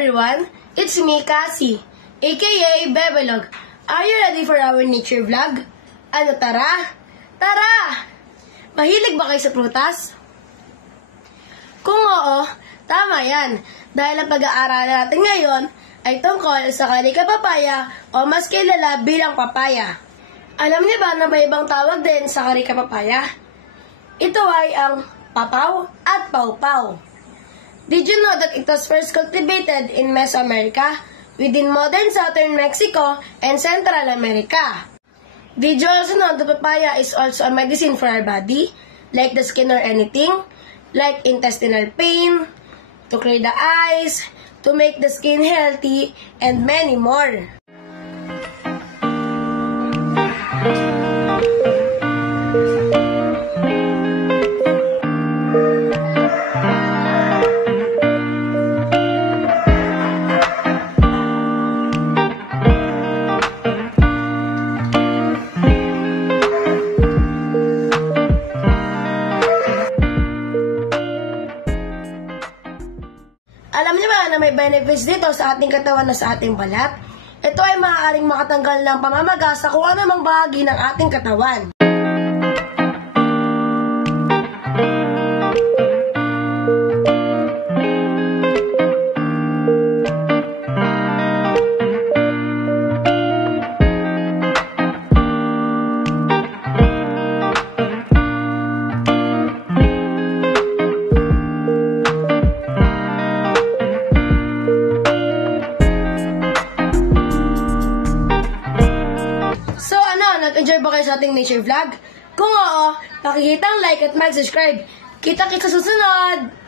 everyone, it's me, Cassie, aka Bebelog. Are you ready for our nature vlog? Ano, tara? Tara! Mahilig ba kayo sa prutas? Kung oo, tama yan. Dahil ang pag-aaralan natin ngayon ay tungkol sa karika papaya o mas kilala bilang papaya. Alam niyo ba na may ibang tawag din sa karika papaya? Ito ay ang papaw at pawpaw. Did you know that it was first cultivated in Mesoamerica, within modern southern Mexico and Central America? Did you also know that papaya is also a medicine for our body, like the skin or anything, like intestinal pain, to clear the eyes, to make the skin healthy, and many more. Alam niyo ba na may benefits dito sa ating katawan na sa ating balat? Ito ay maaaring makatanggal ng pamamaga sa kung anumang bahagi ng ating katawan. Nag-enjoy ba kayo sa ating nature vlog? Kung oo, pakikitang like at mag-subscribe. Kita-kits sa susunod!